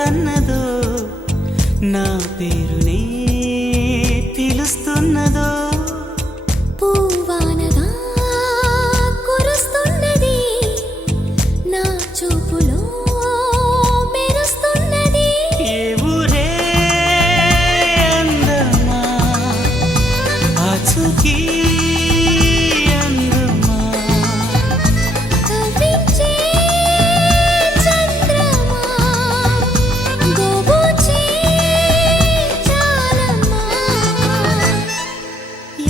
కన్నదో నా పేరునే పిలుస్తున్నదో పూవానగా కురుస్తున్నది నా చూపులో మెరుస్తున్నది ఏ ఊరే అందమా ఆచూకీ అందమా కవ్వించే చంద్రమా గోబూచే చాలమ్మా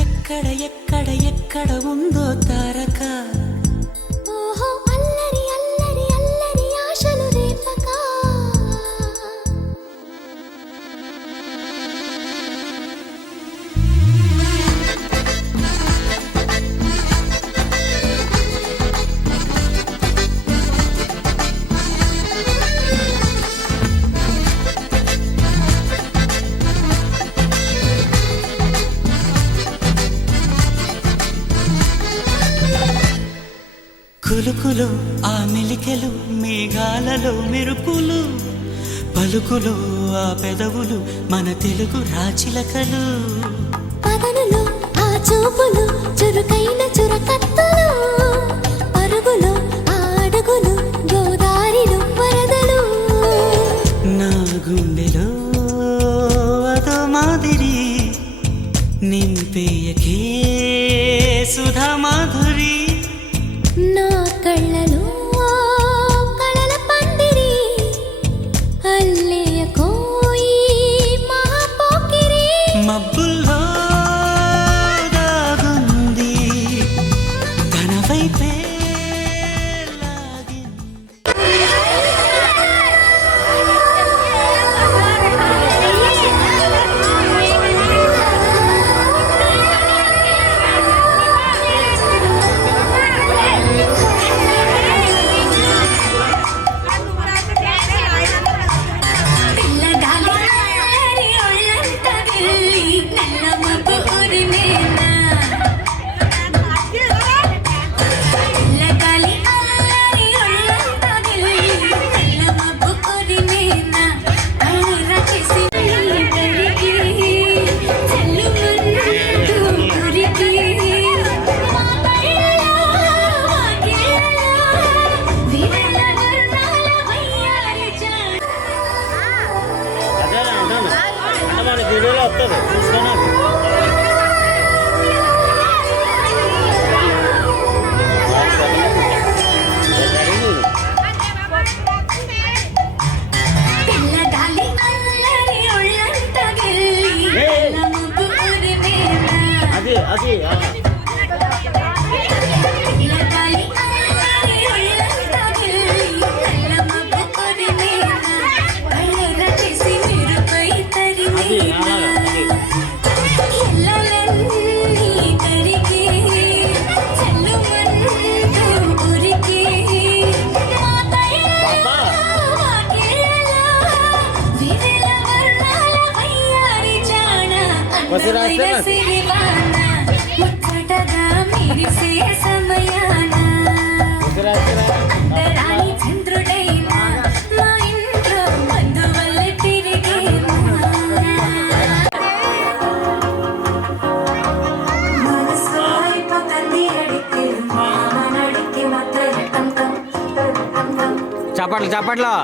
ఎక్కడ ఎక్కడ ఎక్కడ ఉందో తారక ఓహో అల్లరి అల్లరి అల్లరి ఆశలు రేపక కులుకులు ఆ మెలికెలు మేఘాలలో మెరుపులు పలుకులు ఆ పెదవులు మన తెలుగు రాచిలకలు పదనులో ఆ చూపులు చురుకైన చురకత్తులు పరుగులు ఆ అడుగులు గోదారిలో వరదలు నా గుండెలో అదో మాదిరి నింపేయకే సుధా మాధురి నా కళ్ళలో కళల పందిరి అల్లేయ కోయి మహాపోకిరి మబ్బుల్లో దాగుంది తన వైపే లాగింది వీడియోలో వస్తుంది చూసుకున్నా అది అది ముచ్చటగా మెరిసే సమయాన అంతరాని చంద్రుడైనా మా ఇంట్లో బంధువుల తిరిగేనా మనసు అయిపోతుంది అడిగి మనడికి మాత్రం చప్పట్లు చప్పట్లు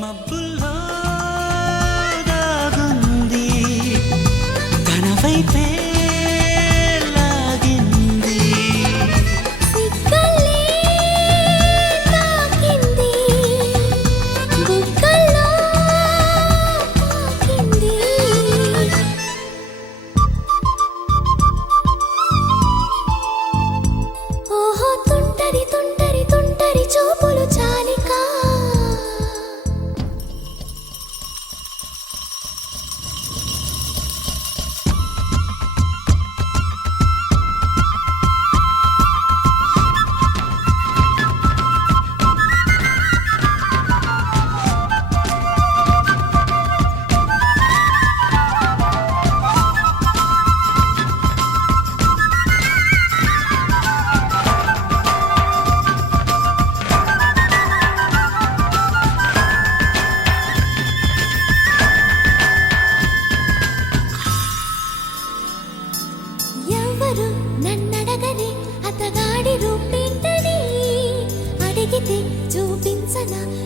మబ్బుల్లో దాగుంది తన వైపే లాగింది సిగ్గలే తాకింది బుగ్గల్లో తాకింది ఓహో తుంటరి తుంటరి తుంటరి చూపులు చాలి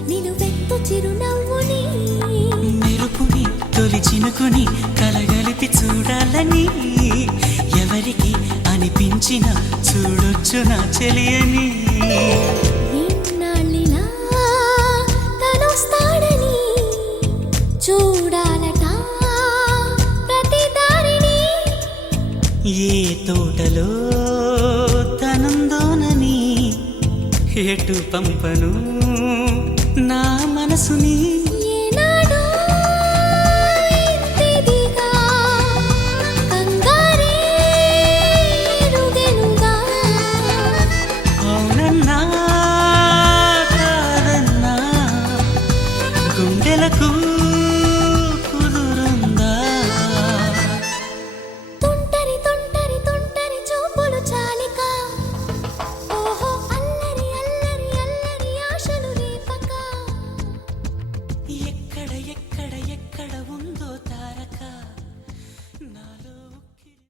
నిలువెత్తు చిరునవ్వుని మెరుపుని తొలి చినుకుని కలగలిపి చూడాలని ఎవరికి అనిపించిన చూడొచ్చు నా చెలియని ఇన్నాళ్ళిలా తనొస్తాడని చూడాలట ప్రతి దారిని ఏ తోటలో తనందోనని ఎటు పంపను నా మనసుని ఏనాడో ఇంతిదిగా కంగారేరుగెనుగా అవునన్నా కాదన్నా గుండెలకు కుదురుందా తుంటరి తుంటరి తుంటరి చూపులు చాలిక ఓహో అల్లరి అల్లరి అల్లరి ఆశలు రేపక ఎక్కడ ఎక్కడ ఎక్కడ ఉందో తారక నాలో ఉక్కిరి.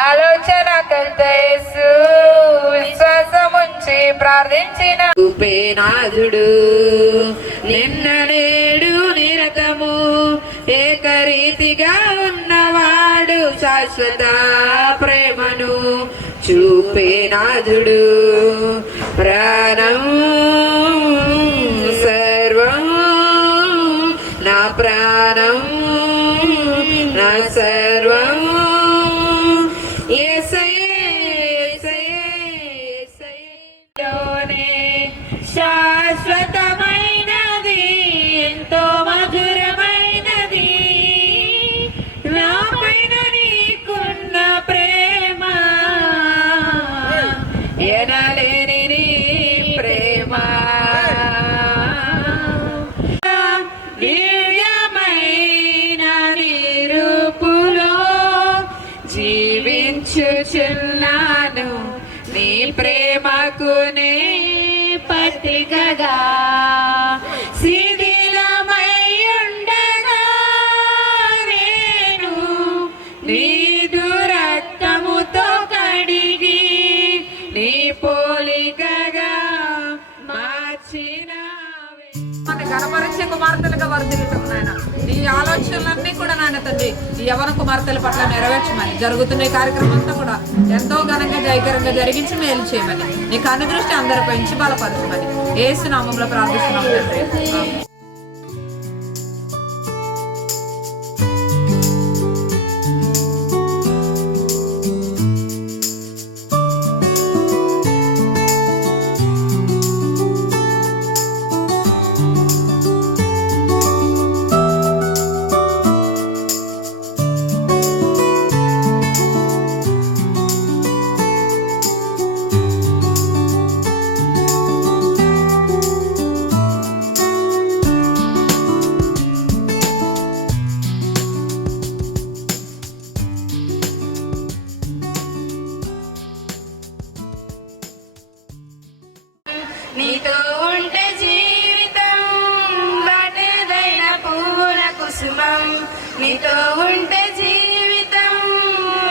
ఆలోచనకర్త యేసు విశ్వాసముంచి ప్రార్థించిన ఉపేనాథుడు నిన్న నేడు నిరతము ఏకరీతిగా ఉన్నవాడు శాశ్వత ప్రేమను చూపేనాథుడు ప్రాణం సర్వం నా ప్రాణం నా సర్వం శాశ్వతమైనది ఎంతో మధురమైనది నా పైన నీకున్న ప్రేమ ఎనలేని నీ ప్రేమ దివ్యమైన నిరూపులో జీవించుచున్నాను నీ ప్రేమకు నే పత్రికగా శిథిలమయ్యుండగా నేను నీదు రక్తముతో కడిగి నీ పోలికగా మార్చినావే. మన గణపరిచే కుమార్తెలుగా వర్ధిల్లుతాం నాయన. నీ ఆలోచనలన్నీ కూడా నాయన తండ్రి ఈ యవన కుమార్తెల పట్ల నెరవేర్చమని జరుగుతున్న ఈ కార్యక్రమం అంతా కూడా ఎంతో ఘనంగా జయకరంగా జరిగించి మేలు చేయమని నీకు అనుదృష్టి అందరిపై నుంచి బలపరచమని యేసు నామములో ప్రార్థిస్తున్నాం తండ్రి. ఆమేన్. నీతో ఉంటే జీవితం బటదైన పువ్వుల కుసుమం నీతో ఉంటే జీవితం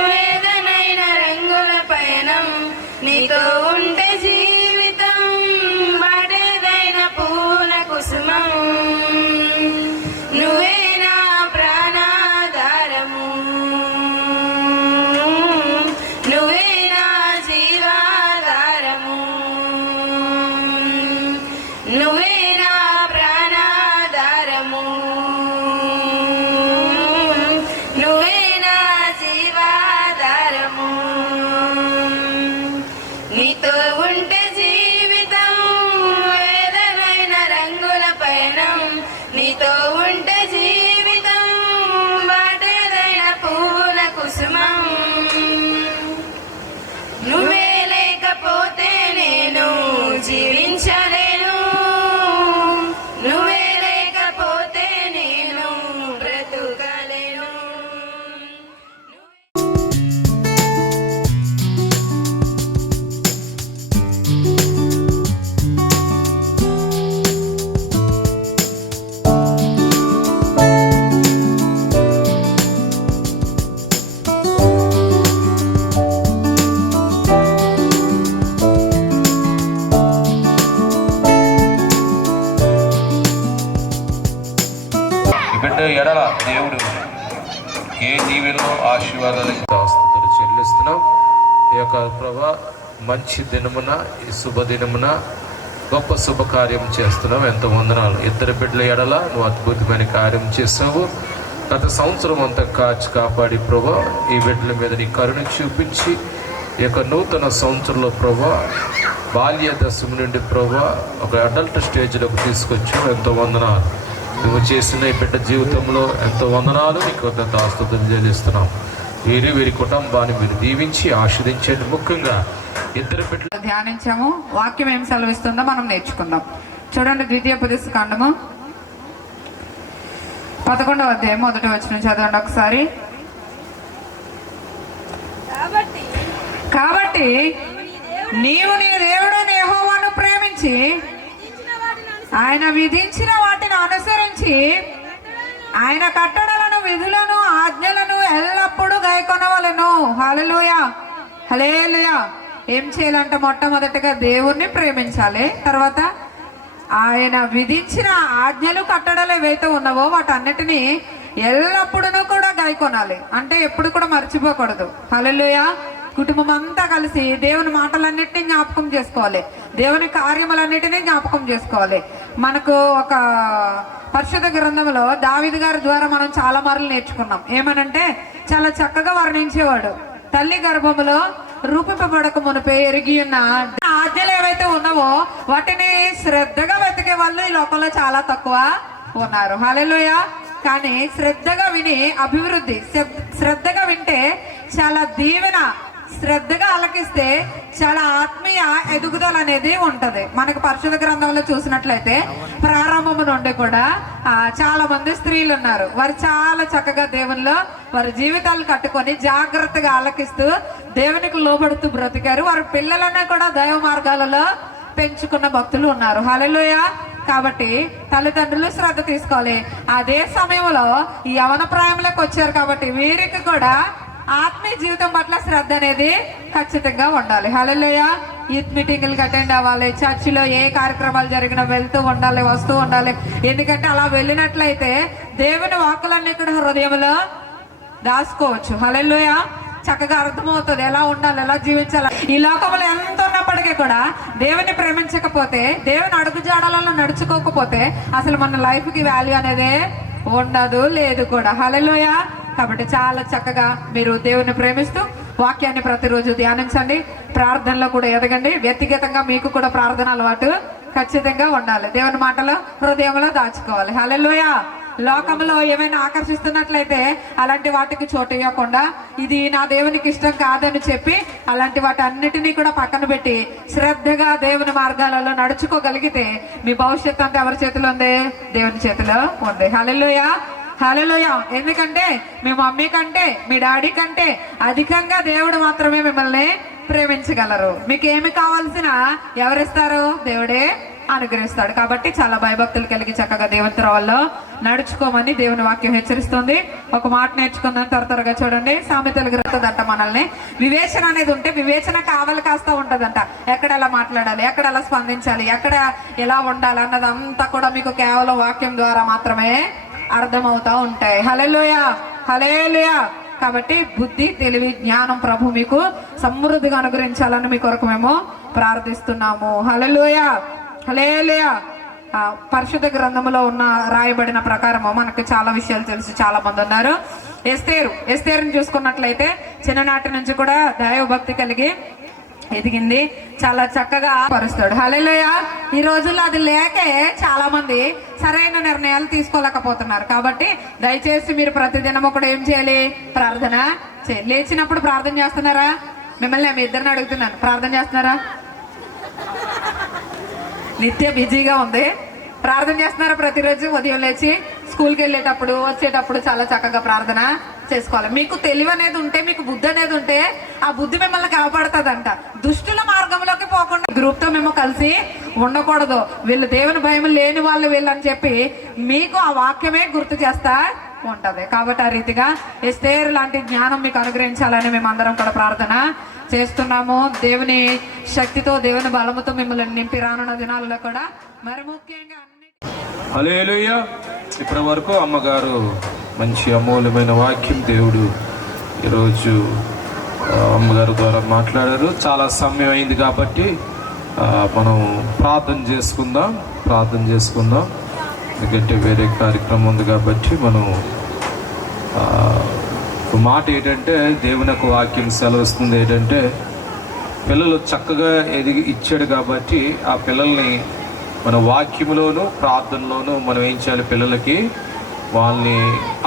వేదనైన రంగుల పయనం నీతో ఉంటే జీవితం బటదైన పువ్వుల కుసుమం నువ్వే నా ప్రాణాధారము నువ్వే నా జీవాధారము నువ్వే నా ప్రాణాధారము ఉంటే జీవితం వాటేదైన పూల కుసుమం నువ్వే లేకపోతే నేను జీవించలేను నువ్వే లేకపోతే నేను బ్రతుకలేను బిడ్డ ఎడల దేవుడు ఏ దీవెనో ఆశీర్వాదాలు ఆస్తుతులు చెల్లిస్తున్నాం. ఈ యొక్క ప్రభా మంచి దినమున ఈ శుభదినమున గొప్ప శుభకార్యం చేస్తున్నాం. ఎంతో వందనాలు. ఇద్దరు బిడ్డల ఎడల నువ్వు అద్భుతమైన కార్యం చేసావు. గత సంవత్సరం అంతా కాపాడి ప్రభా ఈ బిడ్డల మీద నీ కరుణ చూపించి ఈ యొక్క నూతన సంవత్సరంలో ప్రభా బాల్య దశమి నుండి ప్రభా ఒక అడల్ట్ స్టేజ్లోకి తీసుకొచ్చావు. ఎంతో వందనాలు. నువ్వు చేసిన ఈ బిడ్డ జీవితంలో ఎంతో వందనాలు నీకు ఆస్తుతులు చెల్లిస్తున్నాం. వీరి కుటుంబాన్ని మీరు దీవించి ఆశీర్వదించండి. ముఖ్యంగా ఇద్దరు బిడ్డలు ధ్యానించాము. వాక్యం ఏం సెలవిస్తుందో మనం నేర్చుకుందాం. చూడండి, ద్వితీయోపదేశకాండము 11వ అధ్యాయం 1వ వచనం చదవండి ఒకసారి. కాబట్టి నీవు నీ దేవుడైన యెహోవాను ప్రేమించి ఆయన విధించిన వాటిని అనుసరించి ఆయన కట్టడలను విధులను ఆజ్ఞలను ఎల్లప్పుడూ గైకొనవలెను. హల్లెలూయా, హల్లెలూయా. ఏం చేయాలంటే మొట్టమొదటిగా దేవుణ్ణి ప్రేమించాలి. తర్వాత ఆయన విధించిన ఆజ్ఞలు కట్టడలు ఏవైతే ఉన్నావో వాటన్నిటినీ ఎల్లప్పుడూ కూడా గైకొనాలి. అంటే ఎప్పుడు కూడా మర్చిపోకూడదు. హల్లెలూయా. కుటుంబం అంతా కలిసి దేవుని మాటలన్నిటినీ జ్ఞాపకం చేసుకోవాలి. దేవుని కార్యములన్నిటినీ జ్ఞాపకం చేసుకోవాలి. మనకు ఒక పరిశుద్ధ గ్రంథంలో దావీదు గారి ద్వారా మనం చాలా మార్లు నేర్చుకున్నాం. ఏమనంటే చాలా చక్కగా వర్ణించేవాడు. తల్లి గర్భములో రూపింపబడక మునిపే ఎరిగి ఉన్న ఆజ్ఞలు ఏవైతే ఉన్నావో వాటిని శ్రద్ధగా వెతికే వాళ్ళు ఈ లోకంలో చాలా తక్కువ ఉన్నారు. హల్లెలూయా. కానీ శ్రద్ధగా విని అభివృద్ధి, శ్రద్ధగా వింటే చాలా దీవెన, శ్రద్ధగా ఆలకిస్తే చాలా ఆత్మీయ ఎదుగుదల అనేది ఉంటది. మనకు పరిశుద్ధ గ్రంథంలో చూసినట్లయితే ప్రారంభము నుండి కూడా చాలా మంది స్త్రీలు ఉన్నారు. వారు చాలా చక్కగా దేవునిలో వారి జీవితాలు కట్టుకొని జాగ్రత్తగా ఆలకిస్తూ దేవునికి లోబడుతూ బ్రతికారు. వారి పిల్లలన్నా కూడా దైవ మార్గాలలో పెంచుకున్న భక్తులు ఉన్నారు. హల్లెలూయా. కాబట్టి తల్లిదండ్రులు శ్రద్ధ తీసుకోవాలి. అదే సమయంలో ఈ యవన ప్రాయంలోకి వచ్చారు కాబట్టి వీరికి కూడా ఆత్మీయ జీవితం పట్ల శ్రద్ధ అనేది ఖచ్చితంగా ఉండాలి. హల్లెలూయా. యూత్ మీటింగ్లకు అటెండ్ అవ్వాలి. చర్చిలో ఏ కార్యక్రమాలు జరిగినా వెళ్తూ ఉండాలి, వస్తూ ఉండాలి. ఎందుకంటే అలా వెళ్ళినట్లయితే దేవుని వాక్కులన్నీ కూడా హృదయంలో దాచుకోవచ్చు. హల్లెలూయా. చక్కగా అర్థమవుతుంది ఎలా ఉండాలి, ఎలా జీవించాలి. ఈ లోకంలో ఎంత ఉన్నప్పటికీ కూడా దేవుని ప్రేమించకపోతే, దేవుని అడుగుజాడలలో నడుచుకోకపోతే అసలు మన లైఫ్ కి వాల్యూ అనేది ఉండదు, లేదు కూడా. హల్లెలూయా. కాబట్టి చాలా చక్కగా మీరు దేవుని ప్రేమిస్తూ వాక్యాన్ని ప్రతిరోజు ధ్యానించండి. ప్రార్థనలో కూడా ఎదగండి. వ్యక్తిగతంగా మీకు కూడా ప్రార్థన అలవాటు ఖచ్చితంగా ఉండాలి. దేవుని మాటలో హృదయంలో దాచుకోవాలి. హల్లెలూయా. లోకంలో ఏమైనా ఆకర్షిస్తున్నట్లయితే అలాంటి వాటికి చోటు ఇవ్వకుండా ఇది నా దేవునికి ఇష్టం కాదని చెప్పి అలాంటి వాటి అన్నిటినీ కూడా పక్కన పెట్టి శ్రద్ధగా దేవుని మార్గాలలో నడుచుకోగలిగితే మీ భవిష్యత్తు అంతా ఎవరి చేతిలో ఉంది? దేవుని చేతిలో ఉంది. హల్లెలూయా, హల్లెలూయా. ఎందుకంటే మీ మమ్మీ కంటే మీ డాడీ కంటే అధికంగా దేవుడు మాత్రమే మిమ్మల్ని ప్రేమించగలరు. మీకు ఏమి కావాల్సిన ఎవరిస్తారు? దేవుడే అనుగ్రహిస్తాడు. కాబట్టి చాలా భయభక్తులు కలిగి చక్కగా దేవుని త్రోవల్లో నడుచుకోమని దేవుని వాక్యం హెచ్చరిస్తుంది. ఒక మాట నేర్చుకుందాం త్వరగా. చూడండి, సామెతలు గ్రహిస్తుందంట మనల్ని. వివేచన అనేది ఉంటే వివేచన కావాలి కాస్తా ఉంటదంట. ఎక్కడ ఎలా మాట్లాడాలి, ఎక్కడ ఎలా స్పందించాలి, ఎక్కడ ఎలా ఉండాలి అన్నదంతా కూడా మీకు కేవలం వాక్యం ద్వారా మాత్రమే అర్థమవుతా ఉంటాయి. హల్లెలూయా, హల్లెలూయా. కాబట్టి బుద్ధి, తెలివి, జ్ఞానం ప్రభు మీకు సమృద్ధిగా అనుగ్రహించాలని మీ కొరకు మేము ప్రార్థిస్తున్నాము. హల్లెలూయా, హల్లెలూయా. పరిశుద్ధ గ్రంథంలో ఉన్న రాయబడిన ప్రకారము మనకు చాలా విషయాలు తెలుసు. చాలా మంది ఉన్నారు. ఎస్తేరుని చూసుకున్నట్లయితే చిన్ననాటి నుంచి కూడా దైవభక్తి కలిగి ఎదిగింది, చాలా చక్కగా పరుస్తాడు. హల్లెలూయా. ఈ రోజుల్లో అది లేకే చాలా మంది సరైన నిర్ణయాలు తీసుకోలేకపోతున్నారు. కాబట్టి దయచేసి మీరు ప్రతిదినం కూడా ఏం చేయాలి? ప్రార్థన చేయాలి. లేచినప్పుడు ప్రార్థన చేస్తున్నారా? మిమ్మల్ని మీ ఇద్దరిని అడుగుతున్నాను, ప్రార్థన చేస్తున్నారా? నిత్య బిజీగా ఉంది. ప్రార్థన చేస్తున్నారా? ప్రతిరోజు ఉదయం లేచి స్కూల్కి వెళ్ళేటప్పుడు వచ్చేటప్పుడు చాలా చక్కగా ప్రార్థన చేసుకోవాలి. మీకు తెలివి అనేది ఉంటే, మీకు బుద్ధి అనేది ఉంటే ఆ బుద్ధి మిమ్మల్ని కాపాడుతుందంట. దుష్టుల మార్గంలోకి పోకుండా గ్రూప్ తో మేము కలిసి ఉండకూడదు. వీళ్ళు దేవుని భయం లేని వాళ్ళు వీళ్ళని చెప్పి మీకు ఆ వాక్యమే గుర్తు చేస్తా ఉంటది. కాబట్టి ఆ రీతిగా ఎస్తేరు లాంటి జ్ఞానం మీకు అనుగ్రహించాలని మేమందరం కూడా ప్రార్థన చేస్తున్నాము. దేవుని శక్తితో, దేవుని బలముతో మిమ్మల్ని నింపి రానున్న దినాల్లో కూడా మరి ముఖ్యంగా హల్లెలూయా. ఇప్పటి వరకు అమ్మగారు మంచి అమూల్యమైన వాక్యం దేవుడు ఈరోజు అమ్మగారు ద్వారా మాట్లాడారు. చాలా సమయం అయింది కాబట్టి మనం ప్రార్థన చేసుకుందాం. ఎందుకంటే వేరే కార్యక్రమం ఉంది కాబట్టి మనం మాట ఏంటంటే, దేవుని యొక్క వాక్యం సెలవిస్తుంది ఏంటంటే, పిల్లలు చక్కగా ఇచ్చాడు కాబట్టి ఆ పిల్లల్ని మన వాక్యంలోను ప్రార్థనలోను మనం ఏం చేయాలి? పిల్లలకి వాళ్ళని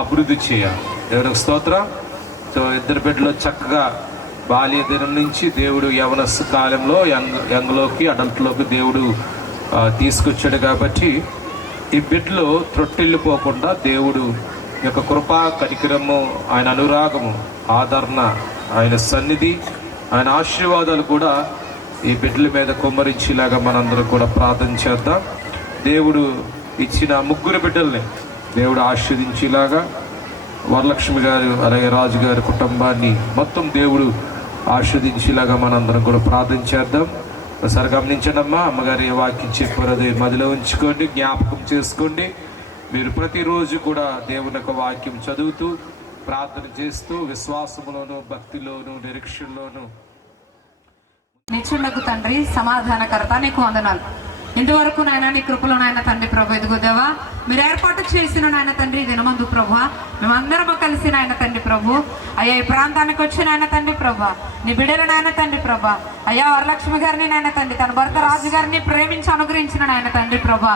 అభివృద్ధి చేయాలి. దేవునికి స్తోత్రం. సో ఇద్దరు బిడ్డలు చక్కగా బాల్య దినం నుంచి దేవుడు యవనస్సు కాలంలో యంగ్లోకి అడల్ట్లోకి దేవుడు తీసుకొచ్చాడు కాబట్టి ఈ బిడ్డలు త్రొట్టిల్లిపోకుండా దేవుడు యొక్క కృపా కనికరము, ఆయన అనురాగము, ఆదరణ, ఆయన సన్నిధి, ఆయన ఆశీర్వాదాలు కూడా ఈ బిడ్డల మీద కుమ్మరించేలాగా మనందరం కూడా ప్రార్థన చేద్దాం. దేవుడు ఇచ్చిన ముగ్గురు బిడ్డల్ని దేవుడు ఆశీర్వదించేలాగా, వరలక్ష్మి గారు అలాగే రాజు గారి కుటుంబాన్ని మొత్తం దేవుడు ఆశీర్వదించేలాగా మనందరం కూడా ప్రార్థన చేద్దాం. ఒకసారి గమనించండమ్మా, అమ్మగారు ఏ వాక్యం చెప్పారు అది మదిలో ఉంచుకోండి, జ్ఞాపకం చేసుకోండి. మీరు ప్రతిరోజు కూడా దేవుని యొక్క వాక్యం చదువుతూ ప్రార్థన చేస్తూ విశ్వాసములోను, భక్తిలోను, నిరీక్షణలోను. నిత్యుండకు తండ్రి, సమాధానకర్త, నీకు వందనాలు. ఇంతవరకు నాయన నీ కృపలో నాయన తండ్రి ప్రభు, ఎదుగు దేవా మీరు ఏర్పాటు చేసిన నాయన తండ్రి దినమందు ప్రభు మేమందరము కలిసి నాయన తండ్రి ప్రభు అయ్యా ఈ ప్రాంతానికి వచ్చిన ఆయన తండ్రి ప్రభు నీ బిడ్డలు నాయన తండ్రి ప్రభు అయ్యా వరలక్ష్మి గారిని నాయన తండ్రి తన భర్త రాజు గారిని ప్రేమించి అనుగ్రహించిన నాయన తండ్రి ప్రభు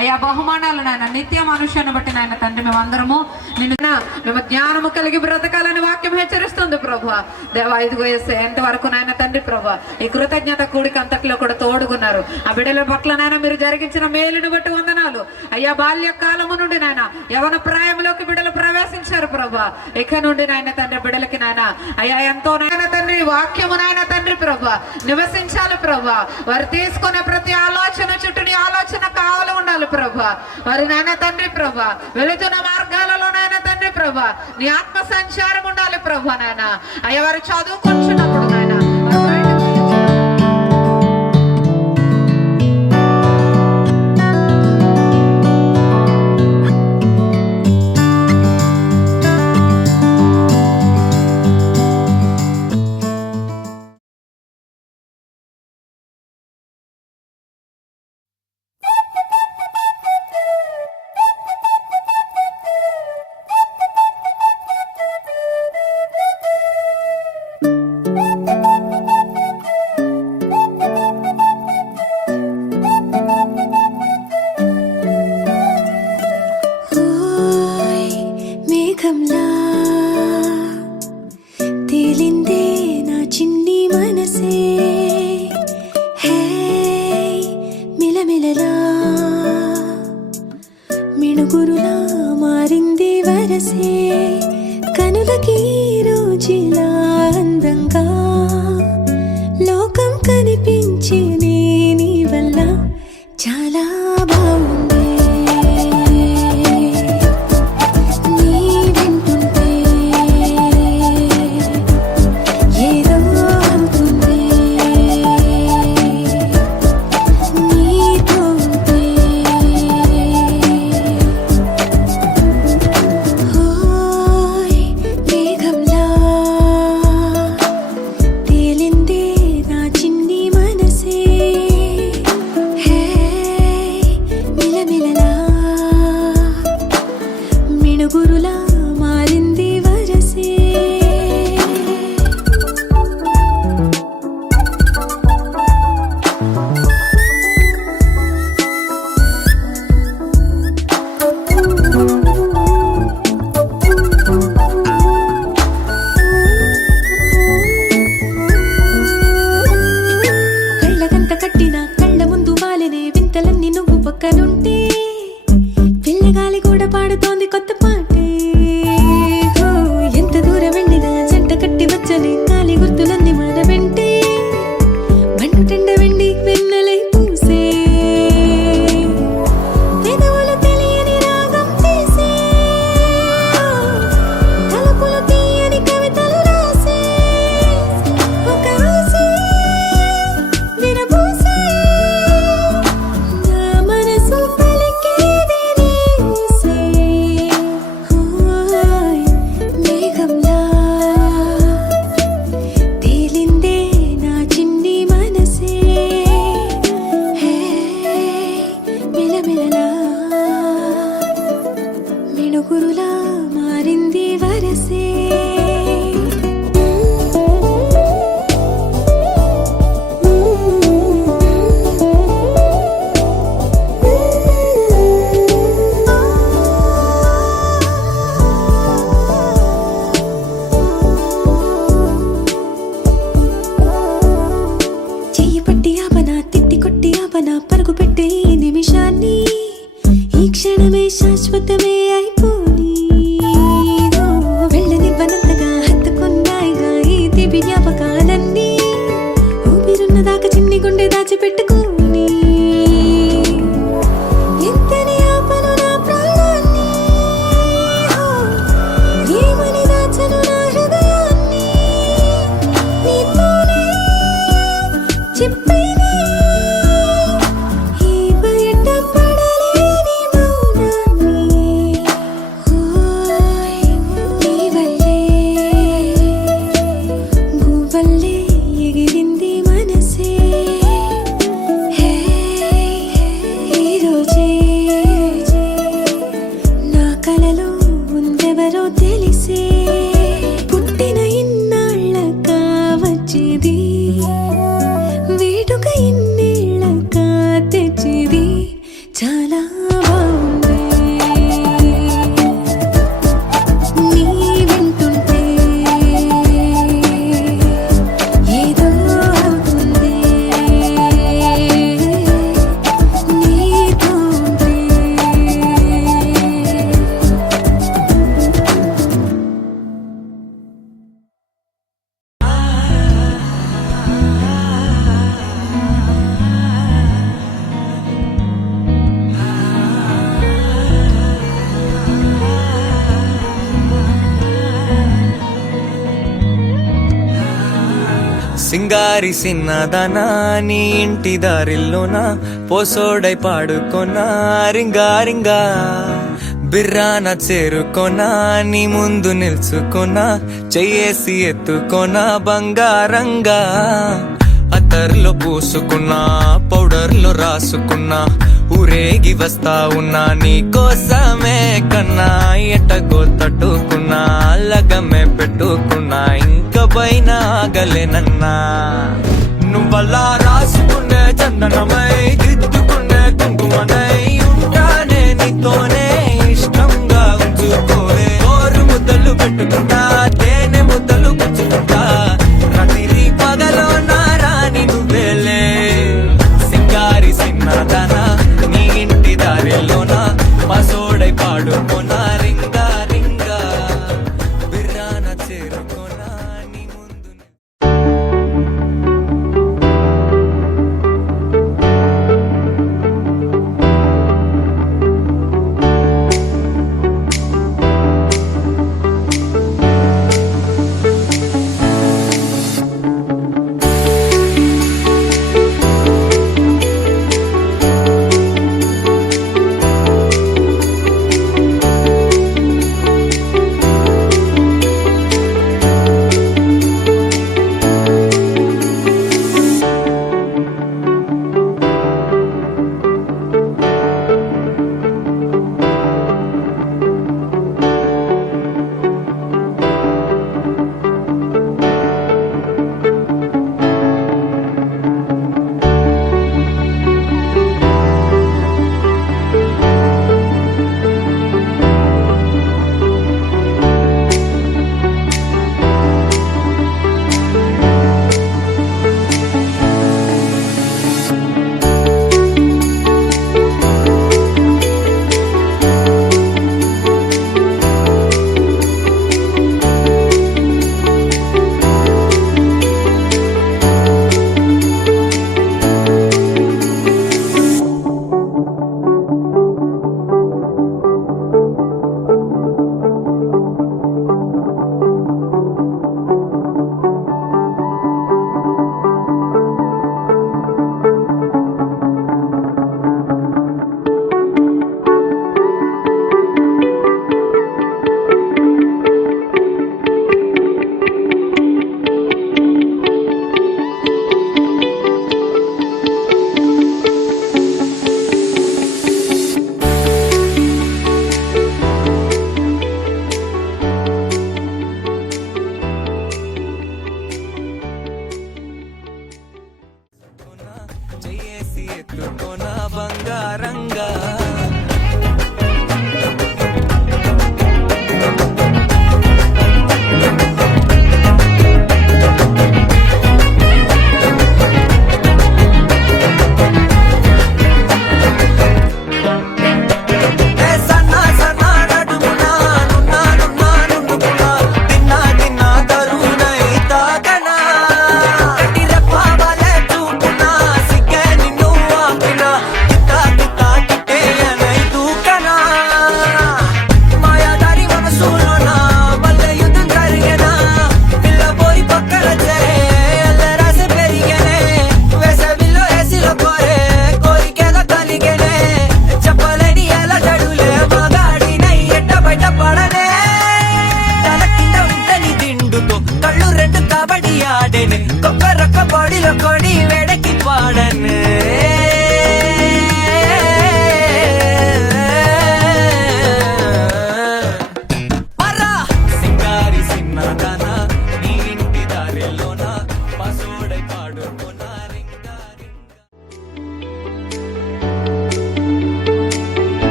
అయ్యా బహుమానాలు నాయన నిత్య మనుష్యాన్ని బట్టి నాయన తండ్రి మేమందరము నిన్ను మేము జ్ఞానము కలిగి బ్రతకాలని వాక్యం హెచ్చరిస్తుంది ప్రభు. దేవా ఇదిగో ఎంతవరకు నాయన తండ్రి ప్రభు ఈ కృతజ్ఞత కూడిక అంతట్లో కూడా తోడుగున్నారు. ఆ బిడ్డల పట్ల నాయన మీరు జరిగించిన మేలును బట్టి వందనాలు. అయ్యా బాల్యకాలము నుండి నాయన యవన ప్రాయంలోకి బిడ్డలు ప్రవేశించారు ప్రభా. ఇక నుండి నాయన తండ్రి బిడ్డలకి నాయన అయ్యా ఎంతో నాయన తండ్రి వాక్యము నాయన తండ్రి ప్రభా నివసించాలి ప్రభా. వారు తీసుకునే ప్రతి ఆలోచన చుట్టూ నీ ఆలోచన కావాలి ఉండాలి ప్రభా. వారి నాయన తండ్రి ప్రభా వెళుతున్న మార్గాలలో నాయన తండ్రి ప్రభా నీ ఆత్మ సంచారం ఉండాలి ప్రభా. నాయన అయ్యా వారు చదువుకొచ్చినప్పుడు నాయన మిణుగురులా మారింది వరసే కనులకి రోజులా అందంగా లోకం కనిపించే నీ వల్ల చాలా బాగుంది. నీ వింటుంటే ఏదో అవుతుంది. నీతో ఉంటే హోయ్ మేఘంలా తేలిందే నా చిన్ని మనసే హే మిలమిలలా మిణుగురులా మారింది వరసే. పాడుతోంది కొత్త పాటే ఓ, ఎంత దూరం వెళ్ళినా జంట కట్టి వచ్చలే కాలి గుర్తులన్నీ మన వెంటే బండు టెండ వెండి వెన్నెలై పూసే పెదవులు తెలియని రాగం తీసే తలుపులు తీయని కవితలు రాసే ఒక ఆసే విరబూసే నా మనసు పలికేది నీసే ఓయ్ మేఘంలా తేలిందే నా చిన్ని మనసే హే మిలమిలలా మిణుగురులా మారింది వరసే చెయ్యి పట్టి ఆపనా తిట్టి కొట్టి ఆపనా పరుగు పెట్టే ఈ నిమిషాన్ని ఈ క్షణమే శాశ్వతమే అయిపోని ఓ, వెళ్ళనివ్వనంతగా హత్తుకున్నాయిగా ఈ దివి జ్ఞాపకాలన్నీ ఊపిరున్నదాకా చిన్ని గుండె దాచిపెట్టుకోని ఎంతని ఆపను నా ప్రాణాన్ని ఓ, ఏమని దాచను నా హృదయాన్ని నీతోనే చెప్పైనా ఈ బయట పడలేని మౌనాన్ని ఓయ్ నీ వల్లే గువ్వల్లే ఎగిరింది మనసే హే ఈ రోజే నా కలలో ఉందెవరో తెలిసే పుట్టిన ఇన్నాళ్ళకా వచ్చేది వేడుక ఇన్నేళ్ళకా తెచ్చేది చాలా బాగుంది నీ వింటుంటే ఏదో అవుతుంది నీతో ఉంటే సింగారి సిన్నదనా నీ ఇంటి దారిల్లోన పోసోడై పాడుకొనా రింగా రింగా బిర్రాన చేరుకొనా నీ ముందు నిల్చుకొనా చెయ్యేసి ఎత్తుకొనా బంగారంగా అత్తర్లో పూసుకున్నా పౌడర్లో రాసుకున్నా ఊరేగి వస్తా ఉన్నా నీ కోసమే కన్నా ఎటగో తట్టుకున్నా లగమే పెట్టుకున్నా ఇంక పైన ఆగలేనన్నా నువ్వలా రాసుకునే చందనమై దిద్దుకునే కుంకుమనై ఉంటానే నీతోనే ఇష్టంగా ఉంచుకోవే ఓరు ముద్దలు పెట్టుకుంటా తేనె ముద్దలు గుచ్చుకుంటా రాత్రి పగలో నా రాణి నువ్వేలే సింగారి సిన్నదానా నీ ఇంటి దారిలోన పసోడై పాడుకోనా రింగా రింగా బిర్రాన చేరుకోనా నీ ముందు. 1 2 3 4 5 6 7 8 9 10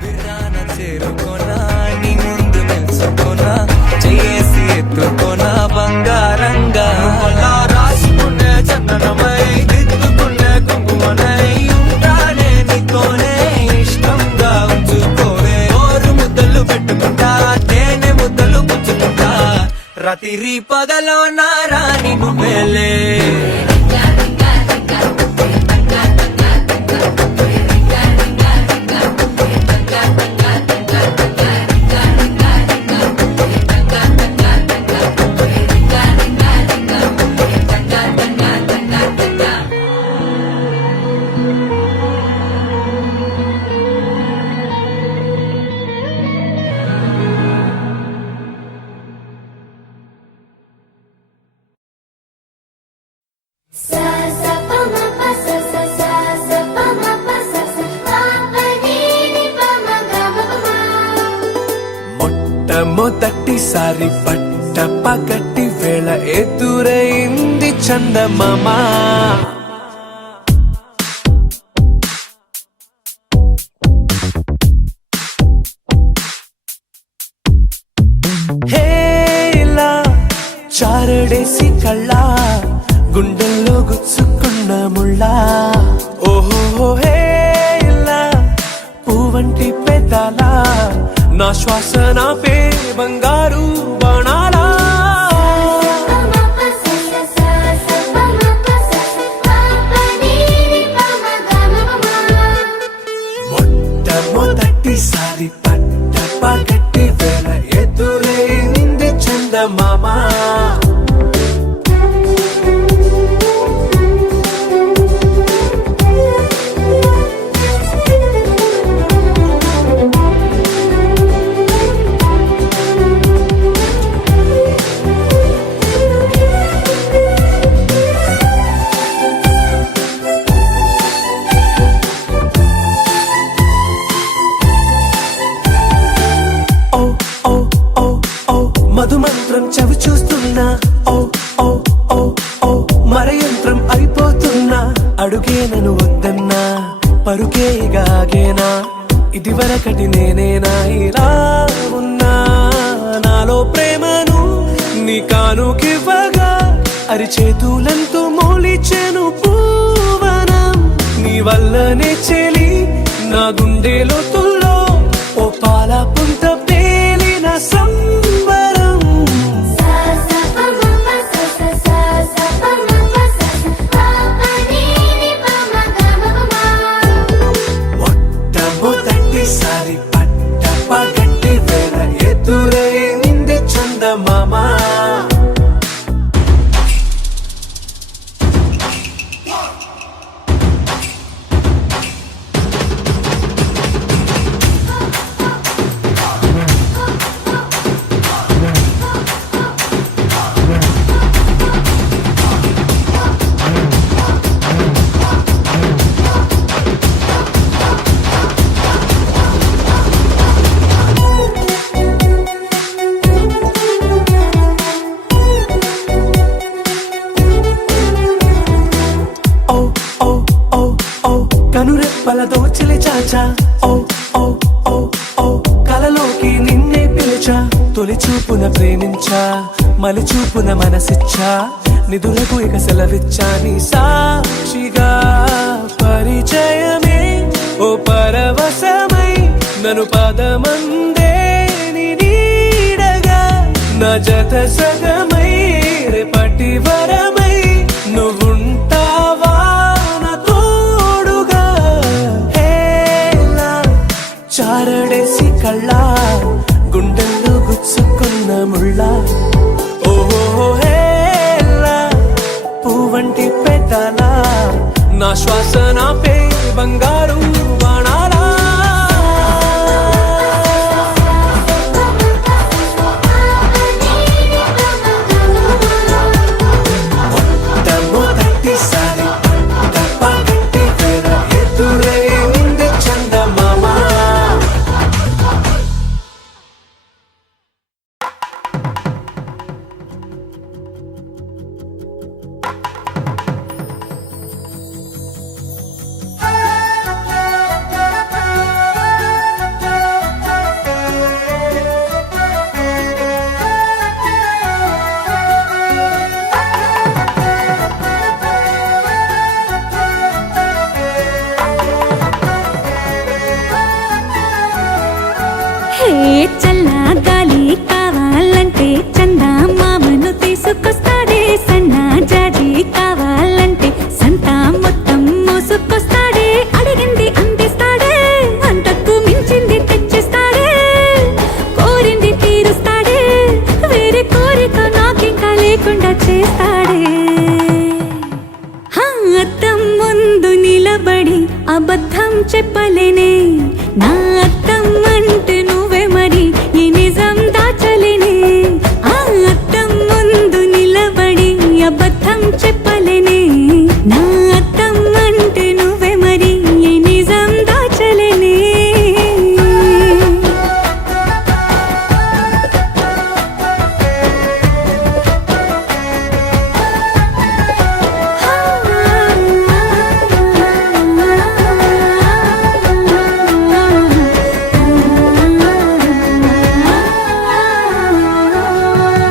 బిర్రాన చేరుకోనా నీ ముందు నిల్చుకోనా చేసి ఎత్తుకోనా బంగారంగా అలా రాసుకునే చందనమై దిద్దుకునే కుంకుమనై ఉంటానే నీతోనే ఇష్టంగా ఉంచుకోవే ఓరు ముద్దలు పెట్టుకుంటా తేనె ముద్దలు పుచ్చుకుంటా రాత్రి పగలో నా రాణి నువ్వేలే మొట్టమొదటిసారి పట్ట పగటి వేళ ఎదురైంది చందమామ హేలా చారడేసి కళ్ళ గుండెల్లో గుచ్చుకున్న ముళ్ళ ఓహో హేలా పువ్వంటి పెదాల నా శ్వాస నాపే బంగారు బాణాలా మొట్టమొదటిసారి పట్ట పగటి వేళ ఎదురైంది చందమామ మధుమంత్రం చవి చూస్తున్నా ఓ ఓ ఓ ఓ మరయంత్రం అయిపోతున్నా అడుగే నన్ను వద్దన్నా పరుకేగాగేనా ఇదివరకటి నేనేనా ఇలా ఉన్నా నాలో ప్రేమను నీ కానుకివ్వగా అరిచేతులంతో మోలిచెను పూవనం నీ వల్లనే చెలి నా గుండెలో తుల్లో ఓ పాల పుంత పేలిన సంబరం మొట్టమొదటిసారి పట్ట పగటి వేళ ఎదురైంది చందమామ కనురెప్పలతో చెలి చాచా ఓ ఓ ఓ ఓ కలలోకి నిన్నే పిలిచా తొలి చూపున ప్రేమించా మలి చూపున మనసిచ్చా నిదురకు ఇక సెలవిచ్చా నీ సాక్షిగా పరిచయమే ఓ పరవశమై నన్ను పదమందే నీ నీడగా నా జత సగమై రేపటి వరమై నువ్వుంటావా చారడేసి కళ్ళ గుండెల్లో గుచ్చుకున్న ముళ్ళ ఓహో హేలా పువ్వంటి పెదాల నా శ్వాస నాపే బంగారు బాణాలా మొట్టమొదటిసారి పట్ట పగటి వేళ ఎదురైంది చందమామ హే చల్లా గాలి కావాలంటే చందా మామను తీసుకొస్తాడే, సన్నా జాజి కావాలంటే సంతా మొత్తం మోసుకొస్తాడే, అడిగింది అందిస్తాడే, అంతకు మించింది తెచ్చిస్తాడే, కోరింది తీరుస్తాడే, వేరే కోరిక నాకింకా లేకుండా చేస్తాడే. అద్దం ముందు నిలబడి అబద్ధం చెప్పలేనే, నా అద్దం అంటే నువ్వే మరి ఈ నిజం దాచలేనే. ఆ అద్దం ముందు నిలబడి అబద్ధం చెప్పలేనే, నా అద్దం అంటే నువ్వే మరి ఈ నిజం దాచలేనే.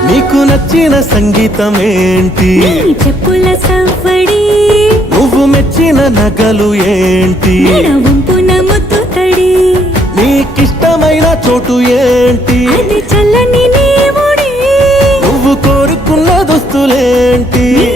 నీకు నచ్చిన సంగీతం ఏంటి, నీ చెప్పుల సవ్వడి, నువ్వు మెచ్చిన నగలు ఏంటి, మెడ వంపున ముద్దు తడి, నీకిష్టమైన చోటు ఏంటి, అది చల్లని నీ ముడి, నువ్వు కోరుకున్న దుస్తులేంటి, నీ